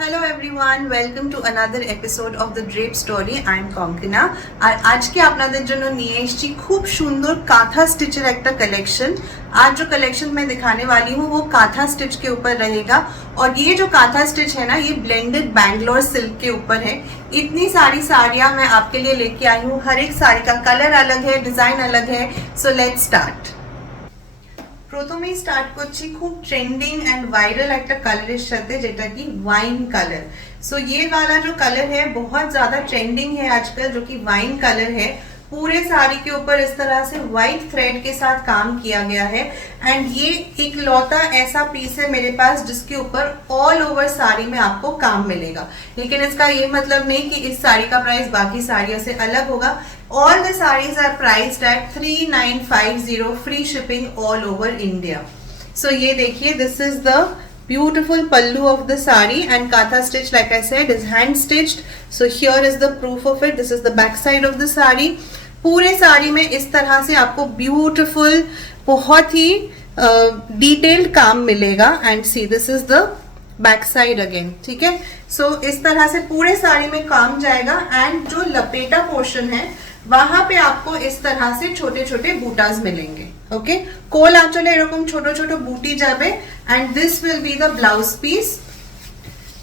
Hello everyone, welcome to another episode of the drape story. I am Konkona. আর আজকে আপনাদের জন্য নিয়ে এসেছি খুব সুন্দর काथा स्टिचर একটা कलेक्शन। आज जो कलेक्शन मैं दिखाने वाली हूँ वो काथा स्टिच के ऊपर रहेगा। और ये जो काथा स्टिच है ना, ये ब्लेंडेड बैंगलोर सिल्क के ऊपर है। इतनी सारी साड़ियाँ मैं आपके लिए लेके आई हूँ। हर एक साड़ी का कलर अलग है, डिजाइन अलग है। So let's start. প্রথমেই স্টার্ট করছি খুব ট্রেন্ডিং एंड वायरल একটা কালারের সাথে, যেটা কি वाइन कलर। सो ये वाला जो कलर है बहुत ज्यादा ट्रेंडिंग है आजकल, जो कि वाइन कलर है। पूरे साड़ी के ऊपर इस तरह से व्हाइट थ्रेड के साथ काम किया गया है। एंड ये एक लौता ऐसा पीस है मेरे पास जिसके ऊपर ऑल ओवर साड़ी में आपको काम मिलेगा। लेकिन इसका ये मतलब नहीं कि इस साड़ी का प्राइस बाकी साड़ियों से अलग होगा। All the sarees are priced at 3950, free shipping all over India. So ये देखिए, this is the beautiful pallu of the sari and katha stitch, like I said, is hand stitched. So here is the proof of it. This is the back side of the sari. पूरे साड़ी में इस तरह से आपको beautiful, बहुत ही detailed काम मिलेगा। And see, this is the back side again, ठीक है। सो इस तरह से पूरे साड़ी में काम जाएगा। एंड जो लपेटा पोर्शन है वहां पे आपको इस तरह से छोटे छोटे बूटास मिलेंगे। ओके, कोल आंचले एरकम छोटो छोटो बूटी जाबे। And this will be the blouse piece,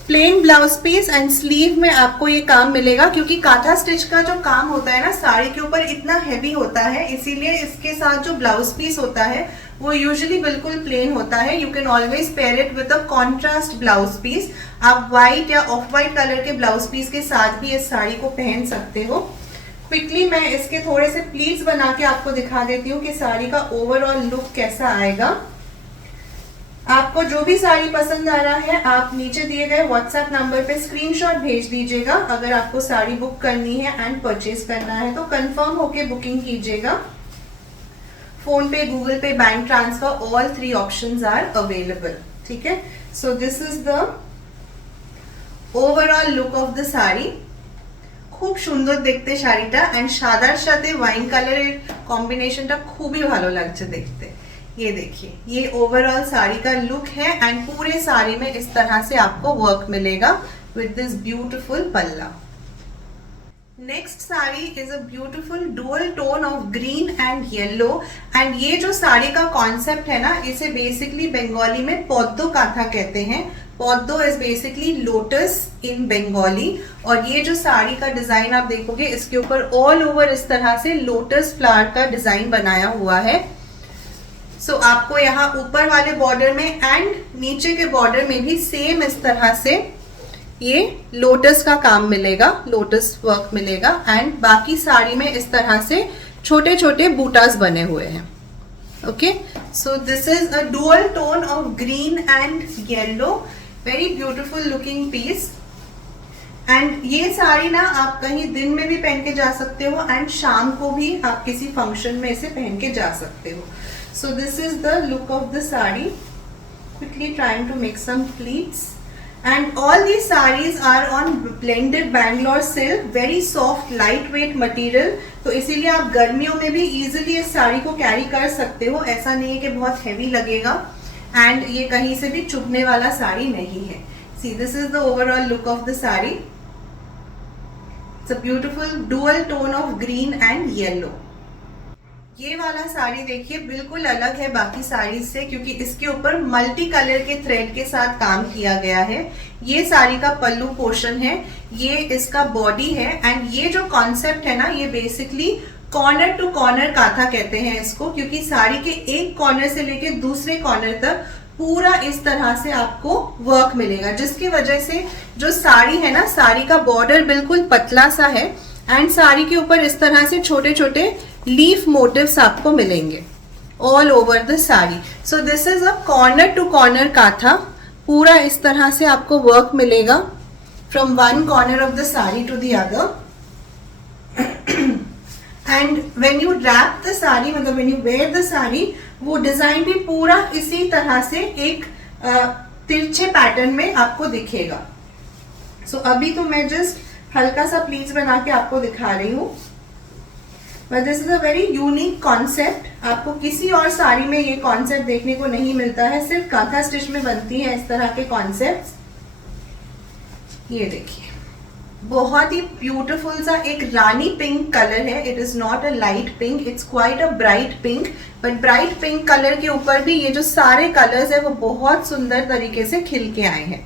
plain blouse piece. And sleeve में आपको ये काम मिलेगा, क्योंकि काथा स्टिच का जो काम होता है ना साड़ी के ऊपर इतना हैवी होता है, इसीलिए इसके साथ जो ब्लाउज पीस होता है वो यूजुअली बिल्कुल प्लेन होता है। You can always pair it with a contrast blouse piece. आप व्हाइट या ऑफ व्हाइट कलर के ब्लाउज पीस के साथ भी इस साड़ी को पहन सकते हो। क्विकली मैं इसके थोड़े से प्लीट्स बना के आपको दिखा देती हूँ कि साड़ी का ओवरऑल लुक कैसा आएगा। आपको जो भी साड़ी पसंद आ रहा है, आप नीचे दिए गए व्हाट्सएप नंबर पे स्क्रीनशॉट भेज दीजिएगा। अगर आपको साड़ी बुक करनी है एंड परचेज करना है तो कंफर्म होके बुकिंग कीजिएगा। फोन पे, Google Pay, bank transfer, all 3 options are available, ठीक है। So this is the overall look of the sari. খুব সুন্দর দেখতে শাড়িটা। এন্ড সাদার সাথে ওয়াইন কালারের কম্বিনেশনটা খুবই ভালো লাগছে দেখতে। ये देखिए, ये ओवरऑल साड़ी का लुक है। एंड पूरे साड़ी में इस तरह से आपको वर्क मिलेगा विद दिस ब्यूटीफुल पल्ला। Next sari is a beautiful dual tone of green and yellow. And ये जो साड़ी का कॉन्सेप्ट है ना, इसे बेसिकली बंगाली में पद्दो काथा कहते हैं। Poddo is basically lotus in Bengali. और ये जो साड़ी का डिजाइन आप देखोगे, इसके ऊपर ऑल ओवर इस तरह से लोटस फ्लावर का डिजाइन बनाया हुआ है। सो आपको यहाँ ऊपर वाले बॉर्डर में एंड नीचे के बॉर्डर में भी सेम इस तरह से ये लोटस का काम मिलेगा, लोटस वर्क मिलेगा। एंड बाकी साड़ी में इस तरह से छोटे छोटे बूटास बने हुए हैं। Okay, so this is a dual tone of green and yellow, very beautiful looking piece. And ये साड़ी ना आप कहीं दिन में भी पहन के जा सकते हो एंड शाम को भी आप किसी फंक्शन में इसे पहन के जा सकते हो। So this is the look of the sari. Quickly trying to make some pleats. And all these saris are on blended Bangalore silk, very soft light weight material. तो इसीलिए आप गर्मियों में भी इजिली इस साड़ी को कैरी कर सकते हो। ऐसा नहीं है कि बहुत हैवी लगेगा। एंड ये कहीं से भी चुभने वाला साड़ी नहीं है। See, this is the overall look of the sari. It's a beautiful dual tone of green and yellow. ये वाला साड़ी देखिए बिल्कुल अलग है बाकी साड़ी से, क्योंकि इसके ऊपर मल्टी कलर के थ्रेड के साथ काम किया गया है। ये साड़ी का पल्लू पोर्शन है, ये इसका बॉडी है। एंड ये जो कॉन्सेप्ट है ना, ये बेसिकली कॉर्नर टू कॉर्नर काथा कहते हैं इसको, क्योंकि साड़ी के एक कॉर्नर से लेके दूसरे कॉर्नर तक पूरा इस तरह से आपको वर्क मिलेगा, जिसकी वजह से जो साड़ी है ना, साड़ी का बॉर्डर बिल्कुल पतला सा है। एंड साड़ी के ऊपर इस तरह से छोटे छोटे लीफ मोटिव्स आपको मिलेंगे all over the sari. So this is a corner to corner kantha. पूरा इस तरह से आपको वर्क मिलेगा from one corner of the sari to the other. And when you wrap the sari, मतलब when you wear the sari, वो डिजाइन भी पूरा इसी तरह से एक तिरछे पैटर्न में आपको दिखेगा। सो अभी तो मैं जस्ट हल्का सा प्लीट्स बना के आपको दिखा रही हूँ। But this is a very unique concept. आपको किसी और साड़ी में ये कॉन्सेप्ट देखने को नहीं मिलता है, सिर्फ काथा स्टिच में बनती है इस तरह के कॉन्सेप्ट्स। ये देखिए बहुत ही ब्यूटीफुल सा एक रानी पिंक कलर है. It is not a light pink, it's quite a bright pink. But bright pink colour के ऊपर भी ये जो सारे कलर्स है वो बहुत सुंदर तरीके से खिल के आए हैं.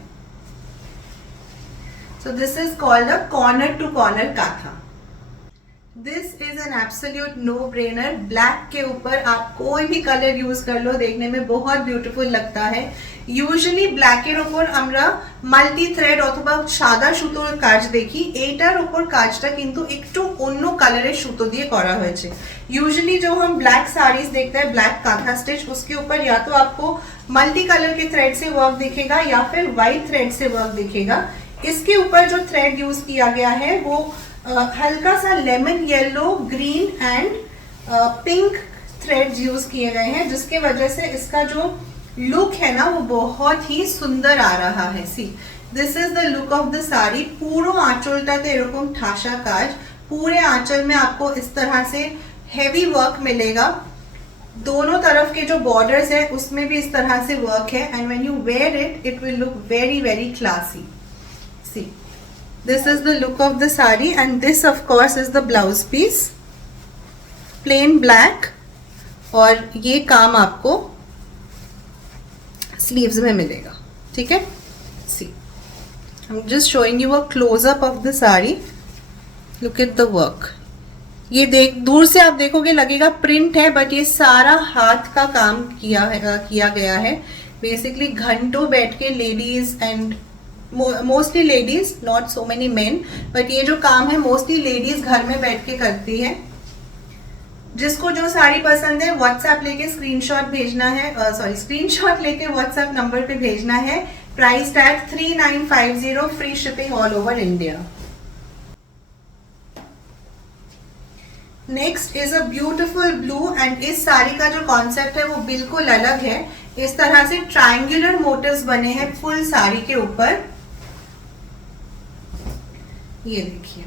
So this is called a corner to corner kantha. This is an absolute no brainer. Black के ऊपर आप कोई भी कलर यूज कर लो, देखने में बहुत ब्यूटीफुल लगता है. ইউজুয়ালি ব্ল্যাকের ওপর আমরা মাল্টি থ্রেড অথবা সাদা সুতোর কাজ দেখি. এইটার ওপর কাজটা কিন্তু একটু অন্য কালারের সুতো দিয়ে করা হয়েছে. यूजुअली जो हम ब्लैक साड़ीज देखते हैं, ब्लैक कांथा स्टिच, उसके ऊपर या तो आपको मल्टी कलर के थ्रेड से वर्क दिखेगा या फिर व्हाइट थ्रेड से वर्क दिखेगा. इसके ऊपर जो थ्रेड यूज किया गया है वो हल्का सा lemon yellow, green and pink threads use किए गए हैं, जिसके वजह से इसका जो लुक है ना वो बहुत ही सुंदर आ रहा है. See this is the look of the sari. পুরো আঁচলটাতে এরকম ঠাসা কাজ, पूरे आंचल में आपको इस तरह से हेवी वर्क मिलेगा. दोनों तरफ के जो बॉर्डर्स है उसमें भी इस तरह से वर्क है. And when you wear it, it will look very very classy. See this is the look of the sari and this of course is the blouse piece, plain black. और ये काम आपको स्लीव्स में मिलेगा. ठीक है. See I am just showing you a close up of the sari. Look at the work. ये देख दूर से आप देखोगे लगेगा प्रिंट है, बट ये सारा हाथ का काम किया गया है. बेसिकली घंटों बैठ के ladies and mostly ladies, not so many main, but ये जो काम है मोस्टली लेडीज घर में बैठ के करती है. जिसको जो साड़ी पसंद है व्हाट्सएप लेके स्क्रीनशॉट भेजना है, स्क्रीनशॉट लेके व्हाट्सएप नंबर पे भेजना है. Price tag 3950, free shipping all over India. Next is a beautiful blue and इस साड़ी का जो कॉन्सेप्ट है वो बिल्कुल अलग है. इस तरह से ट्रायंगुलर मोटिव्स बने हैं फुल साड़ी के ऊपर. ये देखिए.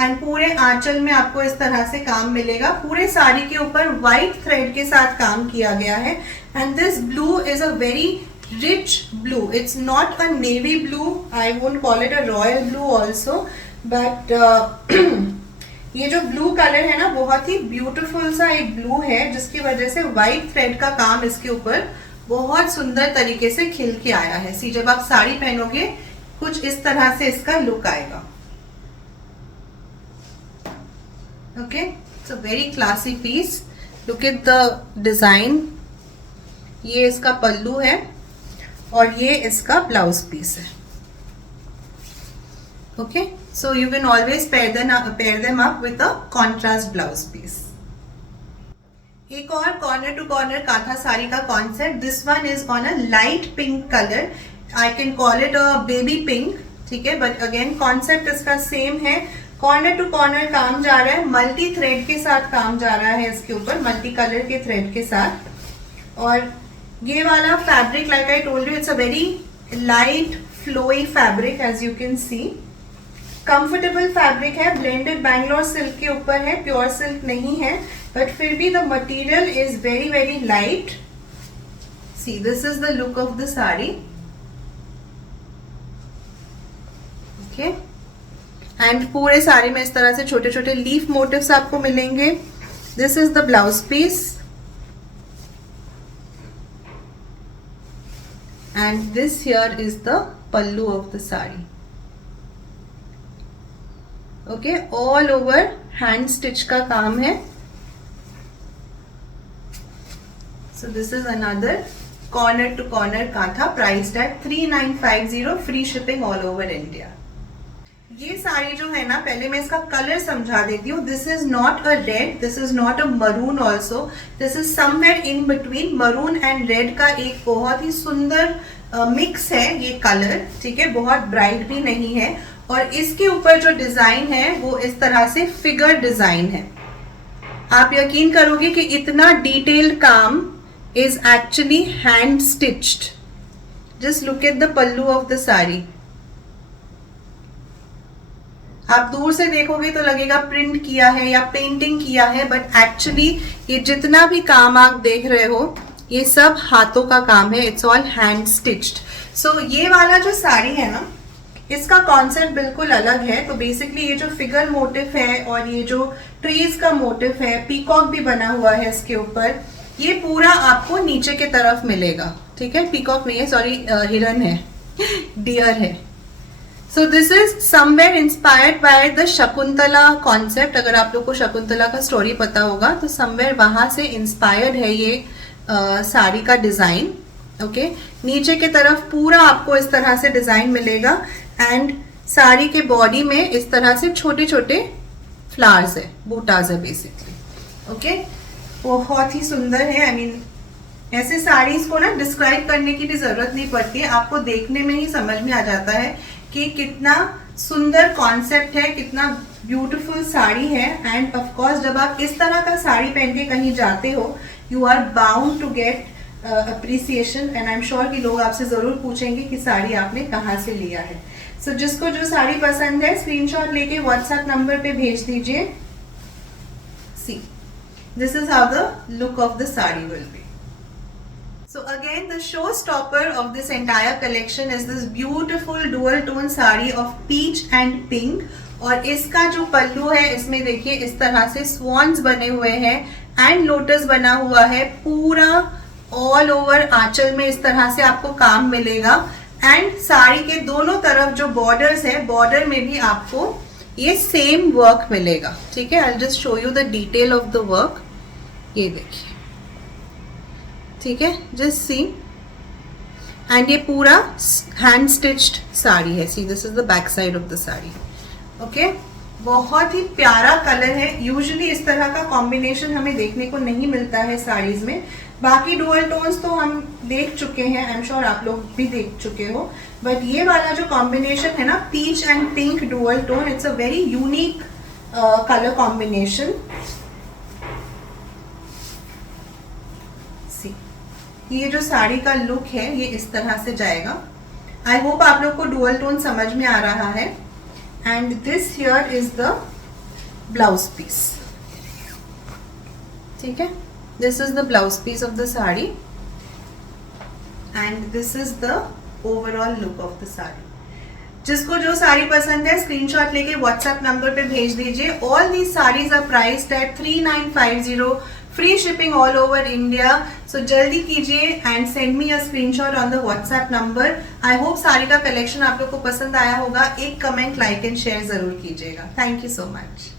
एंड पूरे आंचल में आपको इस तरह से काम मिलेगा. पूरे साड़ी के ऊपर व्हाइट थ्रेड के साथ काम किया गया है. And this blue is a very rich blue. It's not a navy blue, I won't call it a royal blue also, but ये जो ब्लू कलर है ना बहुत ही ब्यूटीफुल सा एक ब्लू है, जिसकी वजह से व्हाइट थ्रेड का काम इसके ऊपर बहुत सुंदर तरीके से खिल के आया है. सी जब आप साड़ी पहनोगे कुछ इस तरह से इसका लुक आएगा. Okay, it's a very classy piece. Look at the design. ये इसका पल्लू है और ये इसका ब्लाउज पीस है. Okay, so you can always pair them up with a contrast blouse piece. एक और कॉर्नर टू कॉर्नर काथा साड़ी का concept. This one is on a light pink colour. I can call it a baby pink. ठीक है, but again concept इसका same है. Corner to corner काम जा रहा है, मल्टी थ्रेड के साथ काम जा रहा है इसके ऊपर, मल्टी कलर के थ्रेड के साथ. और ये वाला fabric like I told you, it's a very light flowy fabric as you can see. Comfortable fabric है, ब्लेंडेड बैंगलोर सिल्क के ऊपर है, प्योर सिल्क नहीं है, बट फिर भी the material is very very light. C this is the look of the sari. Okay, and पूरे साड़ी में इस तरह से छोटे छोटे लीफ मोटिव्स आपको मिलेंगे. This is the blouse piece and this here is the pallu of the sari. Okay, all over hand stitch का काम है. So this is another corner to corner kantha. Price tag 3950, free shipping all over India. ये साड़ी जो है ना, पहले मैं इसका कलर समझा देती हूँ. This is not a red, this is not a maroon also, this is somewhere in between. Maroon and red का एक बहुत ही सुंदर मिक्स है ये कलर. ठीक है, बहुत ब्राइट भी नहीं है. और इसके ऊपर जो डिजाइन है वो इस तरह से फिगर डिजाइन है. आप यकीन करोगे कि इतना डिटेल्ड काम is actually hand stitched. Just look at the pallu of the sari. आप दूर से देखोगे तो लगेगा प्रिंट किया है या पेंटिंग किया है, बट एक्चुअली ये जितना भी काम आप देख रहे हो ये सब हाथों का काम है. It's all hand stitched. सो ये वाला जो साड़ी है ना, इसका कॉन्सेप्ट बिल्कुल अलग है। तो बेसिकली ये जो फिगर मोटिव है और ये जो ट्रीज का मोटिव है, पीकॉक भी बना हुआ है इसके ऊपर, ये पूरा आपको नीचे के तरफ मिलेगा। ठीक है, पीकॉक नहीं है, सॉरी, हिरन है, डियर है। So this is somewhere inspired by the Shakuntala concept. अगर आप लोग को शकुंतला का स्टोरी पता होगा तो समवेयर वहां से इंस्पायर्ड है ये साड़ी का डिजाइन। ओके, नीचे के तरफ पूरा आपको इस तरह से डिजाइन मिलेगा एंड साड़ी के बॉडी में इस तरह से छोटे छोटे फ्लावर्स है, बूटाज है बेसिकली। ओके, बहुत ही सुंदर है। आई मीन ऐसे साड़ीज को ना डिस्क्राइब करने की भी जरूरत नहीं पड़ती है, आपको देखने में ही समझ में आ जाता है कि कितना सुंदर कॉन्सेप्ट है, कितना ब्यूटीफुल साड़ी है। एंड ऑफ कोर्स जब आप इस तरह का साड़ी पहन के कहीं जाते हो, you are bound to get appreciation and I am sure कि लोग आपसे जरूर पूछेंगे कि साड़ी आपने कहाँ से लिया है। सो जिसको जो साड़ी पसंद है स्क्रीनशॉट लेके व्हाट्सएप नंबर पे भेज दीजिए। सी, this is how the look of the sari will be. So again, the showstopper of this entire collection is this beautiful dual tone sari of peach and pink. और इसका जो पल्लू है इसमें देखिए इस तरह से स्वॉन्स बने हुए हैं एंड लोटस बना हुआ है। पूरा ऑल ओवर आंचल में इस तरह से आपको काम मिलेगा एंड साड़ी के दोनों तरफ जो बॉर्डर्स है, बॉर्डर में भी आपको ये सेम वर्क मिलेगा। ठीक है, I just show you the detail of the work. ये देखिए, ठीक है, जस्ट सी, एंड ये पूरा हैंड स्टिच्ड साड़ी है। See, this is the back side of the sari. Okay, बहुत ही प्यारा कलर है। यूजुअली इस तरह का कॉम्बिनेशन हमें देखने को नहीं मिलता है साड़ीज में। बाकी डुअल टोन्स तो हम देख चुके हैं, आई एम श्योर आप लोग भी देख चुके हो, बट ये वाला जो कॉम्बिनेशन है ना, peach and pink dual tone, it's a very unique colour combination. See, ये जो साड़ी का लुक है ये इस तरह से जाएगा। आई होप आप लोग को डुअल टोन समझ में आ रहा है। And this here is the blouse piece. ठीक है, this is the blouse piece of the sari and this is the overall look of the sari। जिसको जो साड़ी पसंद है स्क्रीनशॉट लेके व्हाट्सएप नंबर पे भेज दीजिए। All these saris are priced at 3950, free shipping all over India. So जल्दी कीजिए and send me a screenshot on the WhatsApp number. I hope sari का कलेक्शन आप लोग को पसंद आया होगा। एक कमेंट, लाइक एंड शेयर जरूर कीजिएगा। Thank you so much.